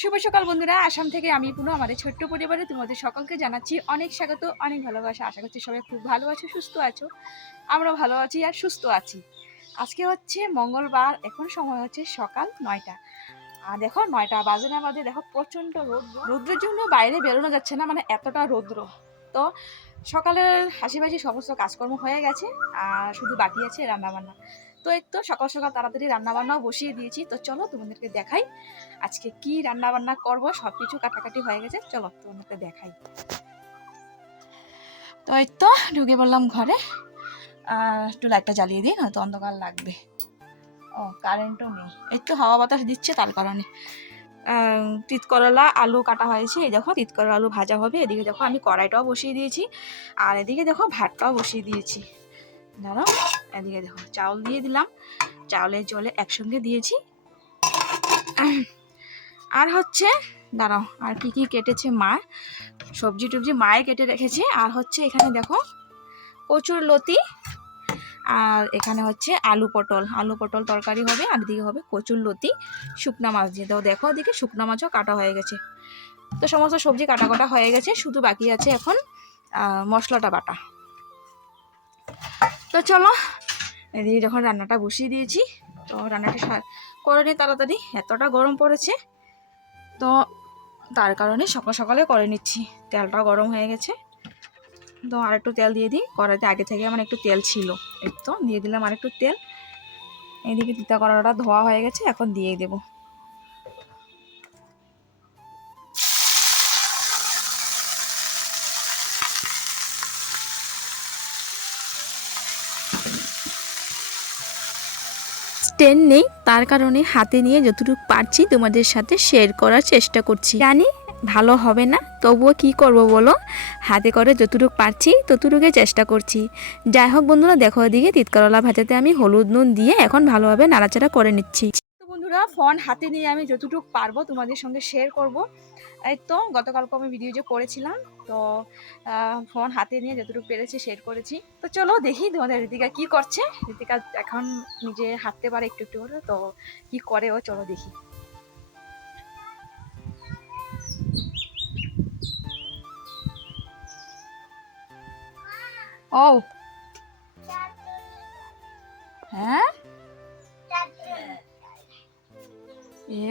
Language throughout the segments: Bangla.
শুভ সকাল বন্ধুরা। আসাম থেকে আমি পুনঃ, আমাদের ছোট্ট পরিবারে তোমাদের সকলকে জানাচ্ছি অনেক স্বাগত, অনেক ভালোবাসা। আশা করছি সবাই খুব ভালো আছো, সুস্থ আছো। আমরা ভালো আছি আর সুস্থ আছি। আজকে হচ্ছে মঙ্গলবার, এখন সময় হচ্ছে সকাল নয়টা। আর দেখো, নয়টা বাজে না বাজে, দেখো প্রচণ্ড রৌদ্র। রৌদ্রের জন্য বাইরে বেরোনো যাচ্ছে না মানে এতটা রৌদ্র। তো সকালের হাসিবাসি সমস্ত কাজকর্ম হয়ে গেছে, আর শুধু বাকি আছে রান্নাবান্না। তো এই তো সকাল সকাল তাড়াতাড়ি রান্নাবান্নাও বসিয়ে দিয়েছি। তো চলো তোমাদেরকে দেখাই আজকে কি রান্না বান্না করব সব কিছু কাটাকাটি হয়ে গেছে। চলো তোমাদেরকে দেখাই। তো এই তো ঢুকে পড়লাম ঘরে। একটু লাইটটা জ্বালিয়ে দিই না তো অন্ধকার লাগবে। ও কারেন্টও নেই। তো হাওয়া বাতাস দিচ্ছে তার কারণে। আহ, তিত করলা আলু কাটা হয়েছে। এই দেখো তিত করলা আলু ভাজা হবে। এদিকে দেখো আমি কড়াইটাও বসিয়ে দিয়েছি। আর এদিকে দেখো ভাতটাও বসিয়ে দিয়েছি। ধরো এদিকে দেখো চাউল দিয়ে দিলাম। চাউলের জলে একসঙ্গে দিয়েছি। আর হচ্ছে দাঁড়াও আর কি কি কেটেছে মা? সবজি টবজি মায়ে কেটে রেখেছে। আর হচ্ছে এখানে দেখো কচুর লতি আর এখানে হচ্ছে আলু পটল। আলু পটল তরকারি হবে, আর দিকে হবে কচুর লতি, শুকনা মাছ দিয়ে। তো দেখো ওদিকে শুকনা মাছও কাটা হয়ে গেছে। তো সমস্ত সবজি কাটা কাটা হয়ে গেছে, শুধু বাকি আছে এখন মশলাটা বাটা। তো চলো, এদিকে যখন রান্নাটা বসিয়ে দিয়েছি, তো রান্নাটা করে নিই তাড়াতাড়ি, এতটা গরম পড়েছে। তো তার কারণে সকাল সকালে করে নিচ্ছি। তেলটা গরম হয়ে গেছে। তো আর একটু তেল দিয়ে দিই। কড়াইতে আগে থেকে আমার একটু তেল ছিল। তো, দিয়ে দিলাম আর একটু তেল। এইদিকে তিতা কড়াটা ধোয়া হয়ে গেছে, এখন দিয়ে দেব। স্ট্যান্ড নেই, তার কারণে হাতে নিয়ে যতটুকু পারছি তোমাদের সাথে শেয়ার করার চেষ্টা করছি। জানি ভালো হবে না? তবুও কি করব বলো? হাতে করে যতটুকু পারছি, ততটুকুই চেষ্টা করছি। যাই হোক বন্ধুরা, দেখো ওদিকে তিতকরলা ভাজাতে আমি হলুদ নুন দিয়ে এখন ভালোভাবে নাড়াচাড়া করে নিচ্ছি। বন্ধুরা, ফোন হাতে নিয়ে আমি যতটুকু পারব তোমাদের সঙ্গে শেয়ার করব। এই তো, গতকালকে আমি ভিডিও যে করেছিলাম, তো ফোন হাতে নিয়ে যতটুকু পেরেছি শেয়ার করেছি। তো চলো দেখি তোমাদের ঋতিকা কি করছে। ঋতিকা এখন নিজে হাঁটতে পারে একটু একটু করে, তো কি করে ও, চলো দেখি। ও। হ্যাঁ?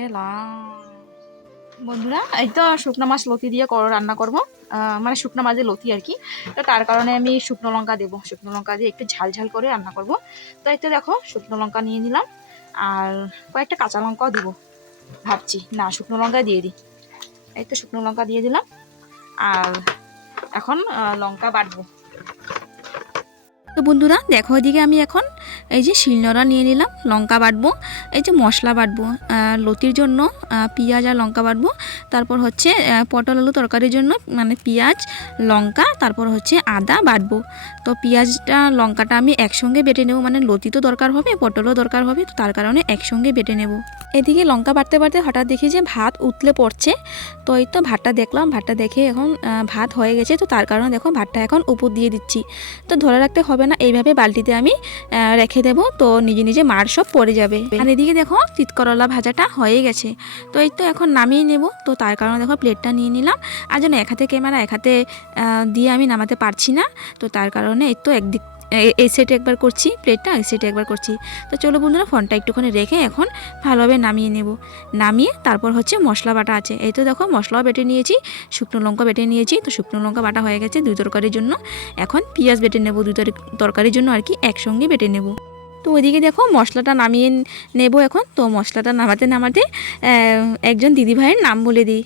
এলাম। বন্ধুরা, এই তো শুকনো মাছ লতি দিয়ে করো রান্না করব। মানে শুকনো মাছের লতি আর কি। তো তার কারণে আমি শুকনো লঙ্কা দেবো। শুকনো লঙ্কা দিয়ে একটু ঝাল ঝাল করে রান্না করব। তো তো দেখো, শুকনো লঙ্কা নিয়ে নিলাম। আর কয়েকটা কাঁচা লঙ্কাও দিব। ভাবছি, না, শুকনো লঙ্কা দিয়ে দিই। এই তো শুকনো লঙ্কা দিয়ে দিলাম। আর এখন লঙ্কা বাটবো। তো বন্ধুরা, দেখো ওদিকে আমি এখন এই যে শিলনোড়া নিয়ে নিলাম, লঙ্কা বাটবো, এই যে মশলা বাটবো লতির জন্য পেঁয়াজ আর লঙ্কা বাটবো, তারপর হচ্ছে পটল আলু তরকারির জন্য মানে পেঁয়াজ, লঙ্কা, তারপর হচ্ছে আদা বাটবো। তো পেঁয়াজটা, লঙ্কাটা আমি একসঙ্গে বেটে নেব মানে লতি তো দরকার হবে, পটলও দরকার হবে, তো তার কারণে একসঙ্গে বেটে নেব। এদিকে লঙ্কা বাটতে বাটতে হঠাৎ দেখি যে ভাত উতলে পড়ছে, তো এই তো ভাতটা দেখলাম, ভাতটা দেখে এখন ভাত হয়ে গেছে, তো তার কারণে দেখো ভাতটা এখন উপর দিয়ে দিচ্ছি। তো ধরে রাখতে হবে না, এইভাবে বালতিতে আমি রেখে দেব। তো নিজে নিজে মার সব পড়ে যাবে। আর এদিকে দেখো, চিতকরলা ভাজাটা হয়ে গেছে। তো এই তো এখন নামিয়ে নেব। তো তার কারণে দেখো, প্লেটটা নিয়ে নিলাম। আর যেন এক হাতে ক্যামেরা, এক হাতে দিয়ে আমি নামাতে পারছি না। তো তার কারণে এই তো একদিক এই সেটে একবার করছি প্লেটটা এই সেটে একবার করছি। তো চলো বন্ধুরা, ফোনটা একটুখানি রেখে এখন ভালোভাবে নামিয়ে নেব। নামিয়ে তারপর হচ্ছে মশলা বাটা আছে। এই তো দেখো, মশলাও বেটে নিয়েছি, শুকনো লঙ্কা বেটে নিয়েছি। তো শুকনো লঙ্কা বাটা হয়ে গেছে দুই তরকারির জন্য। এখন পেঁয়াজ বেটে নেব, দুই তরি- তরকারির জন্য আর কি একসঙ্গে বেটে নেব। তো ওইদিকে দেখো মশলাটা নামিয়ে নেব এখন। তো মশলাটা নামাতে নামাতে একজন দিদিভাইয়ের নাম বলে দিই।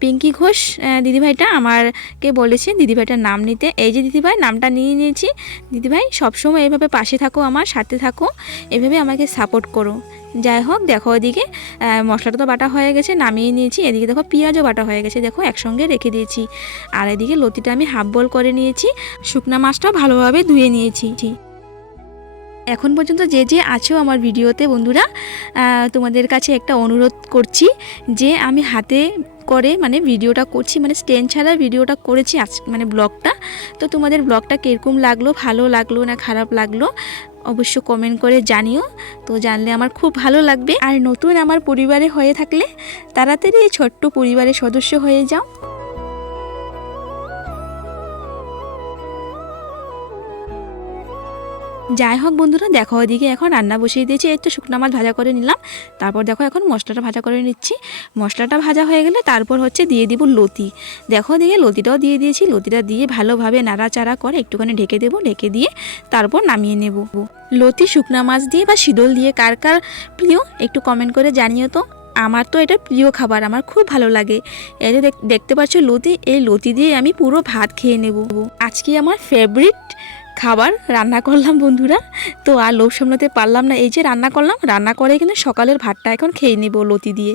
পিঙ্কি ঘোষ দিদিভাইটা আমারকে বলেছে দিদিভাইটার নাম নিতে। এই যে দিদিভাই, নামটা নিয়ে নিয়েছি। দিদিভাই, সবসময় এইভাবে পাশে থাকো আমার, সাথে থাকো। এভাবে আমাকে সাপোর্ট করো। যাই হোক, দেখো ওদিকে মশলাটা তো বাটা হয়ে গেছে, নামিয়ে নিয়েছি। এদিকে দেখো পেঁয়াজও বাটা হয়ে গেছে, দেখো একসঙ্গে রেখে দিয়েছি। আর এদিকে লতিটা আমি হাফ বল করে নিয়েছি। শুকনা মাছটাও ভালোভাবে ধুয়ে নিয়েছি। এখন পর্যন্ত যে যে আছো আমার ভিডিওতে বন্ধুরা তোমাদের কাছে একটা অনুরোধ করছি যে আমি হাতে করে মানে ভিডিওটা করছি মানে স্ট্যান্ড ছাড়া ভিডিওটা করেছি আজ মানে ব্লগটা। তো তোমাদের ব্লগটা কীরকম লাগল, ভালো লাগল না খারাপ লাগল? অবশ্য কমেন্ট করে জানিও। তো জানলে আমার খুব ভালো লাগবে। আর নতুন আমার পরিবারে হয়ে থাকলে তাড়াতাড়ি এই ছোট্ট পরিবারের সদস্য হয়ে যাও। যাই হোক বন্ধুরা, দেখো ওইদিকে এখন রান্না বসিয়ে দিয়েছি। এই তো শুকনো মাছ ভাজা করে নিলাম। তারপর দেখো এখন মশলাটা ভাজা করে নিচ্ছি। মশলাটা ভাজা হয়ে গেলে তারপর হচ্ছে দিয়ে দিব লতি। দেখো ওদিকে লতিটাও দিয়ে দিয়েছি। লতিটা দিয়ে ভালোভাবে নাড়াচাড়া করে একটুখানি ঢেকে দেবো। ঢেকে দিয়ে তারপর নামিয়ে নেব। লতি, শুকনা মাছ দিয়ে বা শীতল দিয়ে কার কার প্রিয় একটু কমেন্ট করে জানিও তো। আমার তো এটা প্রিয় খাবার, আমার খুব ভালো লাগে। এই যে দেখ- দেখতে পাচ্ছ লতি, এই লতি দিয়ে আমি পুরো ভাত খেয়ে নেব। আজকে আমার ফেভারিট খাবার রান্না করলাম বন্ধুরা। তো আর লোভ সামলাতে পারলাম না। এই যে রান্না করলাম, রান্না করে কিন্তু সকালের ভাতটা এখন খেয়ে নেব লতি দিয়ে।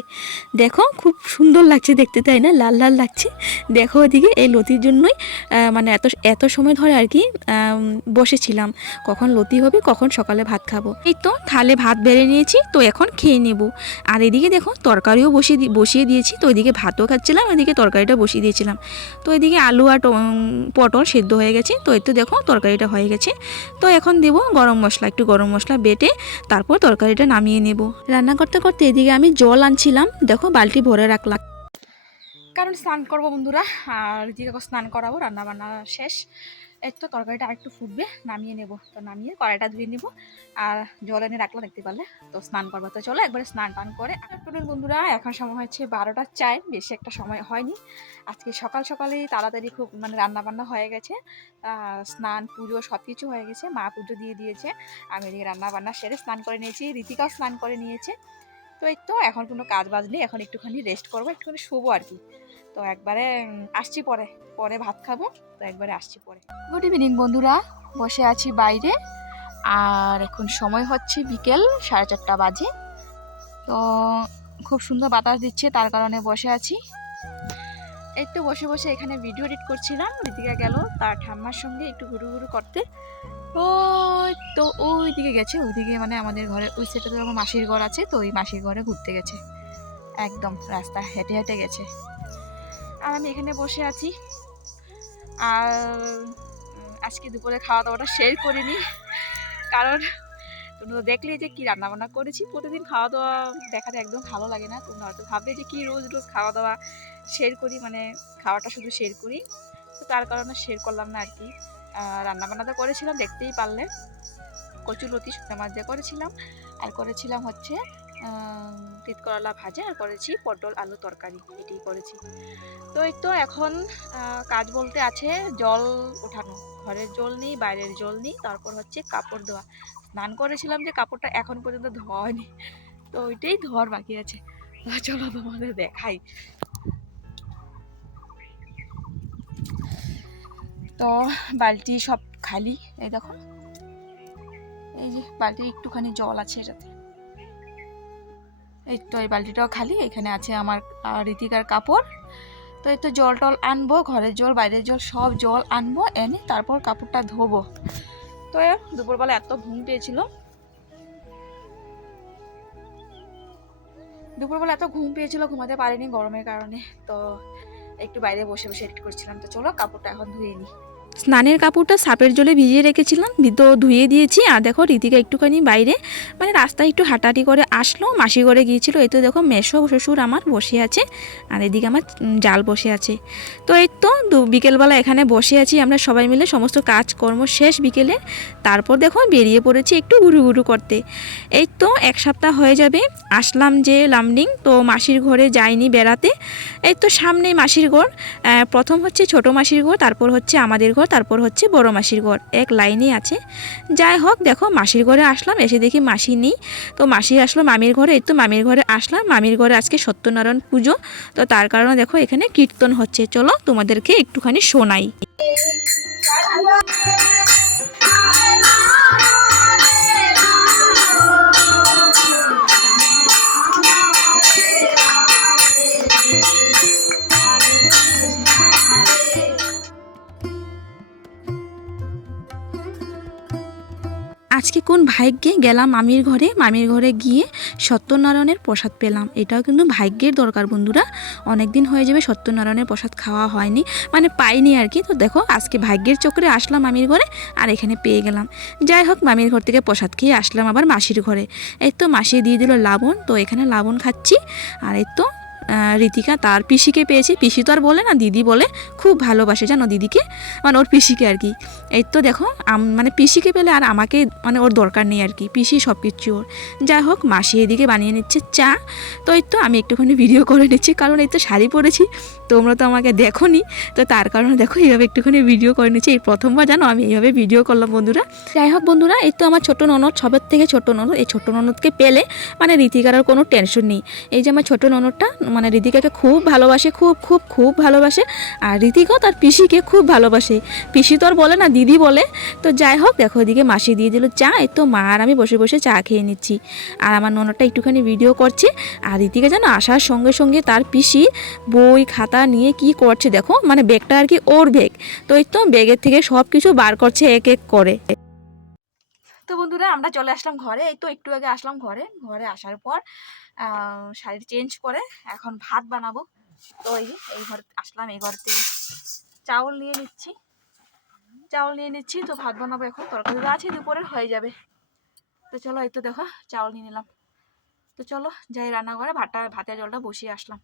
দেখো খুব সুন্দর লাগছে দেখতে, তাই না? লাল লাল লাগছে। দেখো ওদিকে এই লতির জন্যই মানে এত এত সময় ধরে আর কি বসেছিলাম। কখন লতি হবে, কখন সকালে ভাত খাব। এই তো থালে ভাত বেড়ে নিয়েছি, তো এখন খেয়ে নেব। আর এদিকে দেখো তরকারিও বসিয়ে বসিয়ে দিয়েছি। তো ওইদিকে ভাতও খাচ্ছিলাম ওইদিকে তরকারিটা বসিয়ে দিয়েছিলাম। তো এদিকে আলু আর পটল সেদ্ধ হয়ে গেছে। তো এই তো দেখো তরকারিটা হয়ে গেছে। তো এখন দেব গরম মশলা, একটু গরম মশলা বেটে তারপর তরকারিটা নামিয়ে নেব। রান্না করতে করতে এদিকে আমি জল আনছিলাম। দেখো বালতি ভরে রাখলাম। কারণ স্নান করব বন্ধুরা, আর দিকে স্নান করাবো রান্না বান্না শেষ। তো তরকারিটা আরেকটু ফুটবে, নামিয়ে নেব। তো নামিয়ে কড়াইটা ধুয়ে নেব। আর জল এনে রাখলাম দেখতে পারলে। তো স্নান করব। তো চলো একবারে স্নান টান করে আফটারনুন বন্ধুরা, এখন সময় হচ্ছে বারোটার চায় বেশি একটা সময় হয়নি। আজকে সকাল সকালেই তাড়াতাড়ি খুব মানে রান্না বান্না হয়ে গেছে। স্নান, পুজো সব কিছু হয়ে গেছে। মা পুজো দিয়ে দিয়েছে। আমি এদিকে রান্না বান্না সেরে স্নান করে নিয়েছি। রীতিকাও স্নান করে নিয়েছে। তো এই তো এখন কোনো কাজ বাজ নেই। এখন একটুখানি রেস্ট করব। একটুখানি শোবো আর কি। তো একবারে আসছি পরে। পরে ভাত খাব, তো একবারে আসছি পরে। গুড ইভিনিং বন্ধুরা। বসে আছি বাইরে। আর এখন সময় হচ্ছে বিকেল সাড়ে চারটা বাজে। তো খুব সুন্দর বাতাস দিচ্ছে, তার কারণে বসে আছি। এই তো বসে বসে এখানে ভিডিও এডিট করছিলাম, ঋতিকা গেল তার ঠাম্মার সঙ্গে একটু ঘুরু ঘুরু করতে। ওই তো ওই দিকে গেছে, ওইদিকে মানে আমাদের ঘরে, ওই সাইডে তো আমার মাসির ঘর আছে, তো ওই মাসির ঘরে ঘুরতে গেছে। একদম রাস্তা হেঁটে হেঁটে গেছে। আর আমি এখানে বসে আছি। আর আজকে দুপুরে খাওয়া দাওয়াটা শেয়ার করিনি। কারণ তোমরা দেখলে যে কী রান্না বান্না করেছি। প্রতিদিন খাওয়া দাওয়া দেখাতে একদম ভালো লাগে না। তোমরা হয়তো ভাববে যে কী রোজ রোজ খাওয়া দাওয়া শেয়ার করি মানে খাওয়াটা শুধু শেয়ার করি। তো তার কারণে শেয়ার করলাম না আর কি। রান্না বান্না তো করেছিলাম, দেখতেই পারলে। কচুলতি শুকনো মাছ দিয়ে করেছিলাম। আর করেছিলাম হচ্ছে আহ, তিত করলা ভাজা আর করেছি পটল আলু তরকারি এটাই করেছি। তো এই তো এখন কাজ বলতে আছে জল ওঠানো। ঘরের জল নেই বাইরের জল নেই তারপর হচ্ছে কাপড় ধোয়া। স্নান করেছিলাম যে কাপড়টা এখন পর্যন্ত ধোয়া হয়নি তো ওইটাই ধোয়ার বাকি আছে। চলো তোমাদের দেখাই। তো বালতি সব খালি এই দেখো। এই যে বালতি একটুখানি জল আছে এটাতে। এই তো এই বালতিটাও খালি এখানে আছে আমার আহ, ঋতিকার কাপড়। তো এই তো জল টল আনব ঘরের জল বাইরের জল সব জল আনব এনে তারপর কাপড়টা ধোবো। তো দুপুরবেলা এত ঘুম পেয়েছিল। দুপুরবেলা এত ঘুম পেয়েছিল ঘুমাতে পারিনি গরমের কারণে। তো একটু বাইরে বসে বসে এডিট করছিলাম। তো চলো কাপড়টা এখন ধুয়ে নিই স্নানের কাপড়টা সাপের জলে ভিজিয়ে রেখেছিলাম তো ধুয়ে দিয়েছি। আর দেখো, রীতিকা একটুখানি বাইরে মানে রাস্তায় একটু হাঁটাহাঁটি করে আসলো। মাসি ঘরে গিয়েছিল, এই তো দেখো মেশো শ্বশুর আমার বসে আছে, আর এদিকে আমার জাল বসে আছে। তো এই তো বিকেলবেলা এখানে বসে আছি আমরা সবাই মিলে, সমস্ত কাজকর্ম শেষ বিকেলে। তারপর দেখো বেরিয়ে পড়েছি একটু ঘুরু ঘুরু করতে। এই তো এক সপ্তাহ হয়ে যাবে, আসলাম যে লামডিং, তো মাসির ঘরে যাইনি বেড়াতে। এই তো সামনেই মাসির ঘর প্রথম হচ্ছে ছোট মাসির ঘর, তারপর হচ্ছে আমাদের ঘর, তারপর হচ্ছে বড় মাসির ঘর। এক লাইনেই আছে। যাই হোক, দেখো, মাসির ঘরে আসলাম, এসে দেখি মাসি নেই। তো মাসি আসলো মামির ঘরে, এই তো মামির ঘরে আসলাম। মামির ঘরে আজকে সত্যনারায়ণ পুজো। তো তার কারণে দেখো, এখানে কীর্তন হচ্ছে। চলো তোমাদেরকে একটুখানি শোনাই। ভাগ্যে গেলাম মামির ঘরে। মামির ঘরে গিয়ে সত্যনারায়ণের প্রসাদ পেলাম। এটাও কিন্তু ভাগ্যের দরকার বন্ধুরা। অনেক দিন হয়ে যাবে সত্যনারায়ণের প্রসাদ খাওয়া হয়নি। মানে পাইনি আর কি। তো দেখো, আজকে ভাগ্যের চক্রে আসলাম মামির ঘরে আর এখানে পেয়ে গেলাম। যাই হোক, মামির ঘর থেকে প্রসাদ খেয়ে আসলাম আবার মাসির ঘরে। এই তো মাসি দিয়ে দিল লাবণ। তো এখানে লাবণ খাচ্ছি। আর এই তো রীতিকা তার পিসিকে পেয়েছি। পিসি তো আর বলে না, দিদি বলে খুব ভালোবাসে জানো দিদিকে? মানে ওর পিসিকে আর কি। এই তো দেখো মানে পিসিকে পেলে আর আমাকে মানে ওর দরকার নেই আর কি। পিসি সব কিছু ওর। যাই হোক, মাসি এদিকে বানিয়ে নিচ্ছে চা। তো এই তো আমি একটুখানি ভিডিও করে নিচ্ছি, কারণ এই তো শাড়ি পরেছি। তোমরা তো আমাকে দেখোনি, তো তার কারণে দেখো এইভাবে একটুখানি ভিডিও করে নিচ্ছি। এই প্রথমবার জানো, আমি এইভাবে ভিডিও করলাম বন্ধুরা। যাই হোক বন্ধুরা, এই তো আমার ছোটো ননদ, সবের থেকে ছোটো ননদ। এই ছোটো ননদকে পেলে মানে রীতিকার আর কোনো টেনশন নেই। এই যে আমার ছোটো ননদটা মানে রীতিকাকে খুব ভালোবাসে, খুব খুব খুব ভালোবাসে। আর রীতিকাও তার পিসিকে খুব ভালোবাসে। পিসি তো আর বলে না, দিদি বলে। তো যাই হোক, দেখো এদিকে মাসি দিয়ে দিল চা। এই তো মা আর আমি বসে বসে চা খেয়ে নিচ্ছি। আর আমার ননদটা একটুখানি ভিডিও করছে। আর রীতিকা যেন আসার সঙ্গে সঙ্গে তার পিসি বই, খাতা নিয়ে কি করছে দেখো? মানে ব্যাগটা আর কি ওর ব্যাগ। তো এই তো ব্যাগের থেকে সব কিছু বার করছে এক এক করে। তো বন্ধুরা, আমরা চলে আসলাম ঘরে। এই তো একটু আগে আসলাম ঘরে। ঘরে আসার পর শাড়ি চেঞ্জ করে এখন ভাত বানাবো। তো এই এই ঘরে আসলাম, এই ঘর থেকে চাউল নিয়ে নিচ্ছি। চাউল নিয়ে নিচ্ছি, তো ভাত বানাবো এখন। তরকারি আছে, দুপুরে হয়ে যাবে। তো চলো এই তো দেখো, চাউল নিয়ে নিলাম। তো চলো যাই রান্নাঘরে, ভাতটা, ভাতের জলটা বসিয়ে আসলাম।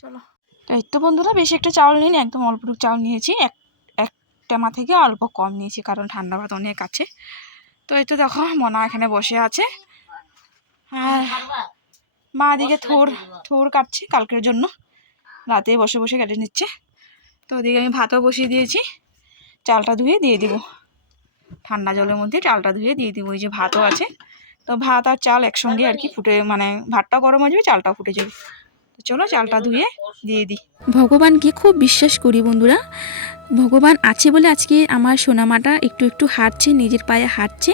চলো। এই তো বন্ধুরা বেশি একটা চাউল নিই একদম অল্পটুকু চাউল নিয়েছি। এক একটা মা থেকে অল্প কম নিয়েছি কারণ ঠান্ডা ভাত অনেক আছে। তো এই তো দেখো মনা এখানে বসে আছে। আর মা দিকে থোর থোর কাটছে কালকের জন্য। রাতে বসে বসে কেটে নিচ্ছে। তো ওদিকে আমি ভাতও বসিয়ে দিয়েছি। চালটা ধুয়ে দিয়ে দিব। ঠান্ডা জলের মধ্যে চালটা ধুয়ে দিয়ে দিব ওই যে ভাতও আছে। তো ভাত আর চাল একসঙ্গে আর কি ফুটে মানে ভাতটা গরম হয়ে যাবে চালটাও ফুটে যাবে। তো চলো চালটা ধুয়ে দিয়ে দিই। ভগবানকে খুব বিশ্বাস করি বন্ধুরা। ভগবান আছে বলে আজকে আমার সোনামাটা একটু একটু হাঁটছে নিজের পায়ে হাঁটছে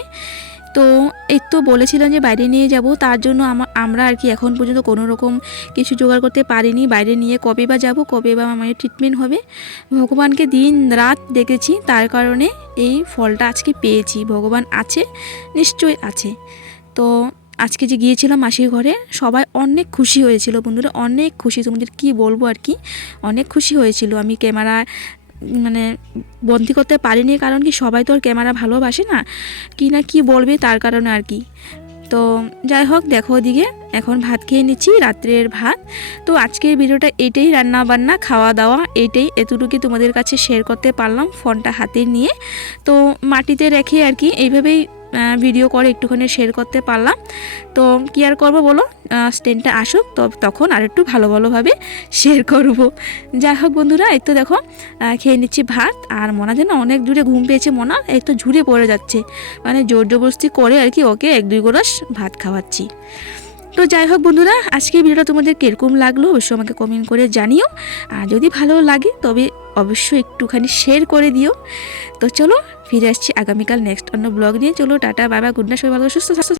তো এই তো বলেছিলাম যে বাইরে নিয়ে যাব তার জন্য আমা- আমরা আর কি এখন পর্যন্ত কোনো রকম কিছু জোগাড় করতে পারিনি। বাইরে নিয়ে কবে বা যাব কবে বা আমার ট্রিটমেন্ট হবে। ভগবানকে দিন রাত দেখেছি তার কারণে এই ফলটা আজকে পেয়েছি। ভগবান আছে নিশ্চয়ই আছে। তো আজকে যে গিয়েছিলাম মাসির ঘরে, সবাই অনেক খুশি হয়েছিল বন্ধুরা, অনেক খুশি। তোমাদের কি বলব আর কি? অনেক খুশি হয়েছিল। আমি ক্যামেরা মানে বন্দি করতে পারিনি, কারণ কি সবাই তো আর ক্যামেরা ভালোবাসে না। কি না কি বলবে তার কারণে আর কি। তো যাই হোক, দেখো ওদিকে, এখন ভাত খেয়ে নিচ্ছি, রাত্রের ভাত। তো আজকের ভিডিওটা এটাই রান্না বান্না খাওয়া দাওয়া এটাই। এতটুকু তোমাদের কাছে শেয়ার করতে পারলাম ফোনটা হাতে নিয়ে। তো মাটিতে রেখে আর কি, এইভাবেই ভিডিও করে একটুখানি শেয়ার করতে পারলাম। তো কি আর করব বলো? স্ট্যান্ডটা আসুক, তো তখন আর একটু ভালো ভালোভাবে শেয়ার করব। যাই হোক বন্ধুরা, এই তো দেখো খেয়ে নিচ্ছি ভাত, আর মনা যেন অনেক দূরে ঘুম পেয়েছে মনা, এই তো ঝুড়ে পড়ে যাচ্ছে। মানে জোর জবরদস্তি করে আর কি ওকে এক দুই গোরাস ভাত খাওয়াচ্ছি। তো যাই হোক বন্ধুরা আজকে ভিডিওটা তোমাদের কীরকম লাগল অবশ্যই আমাকে কমেন্ট করে জানিও। আর যদি ভালো লাগে তবে অবশ্যই একটুখানি শেয়ার করে দিও। তো চলো ফিরে আসছি আগামীকাল নেক্সট অন্য ব্লগ নিয়ে চলো টাটা বাবা গুড নাইট সবাই ভালো সুস্থ।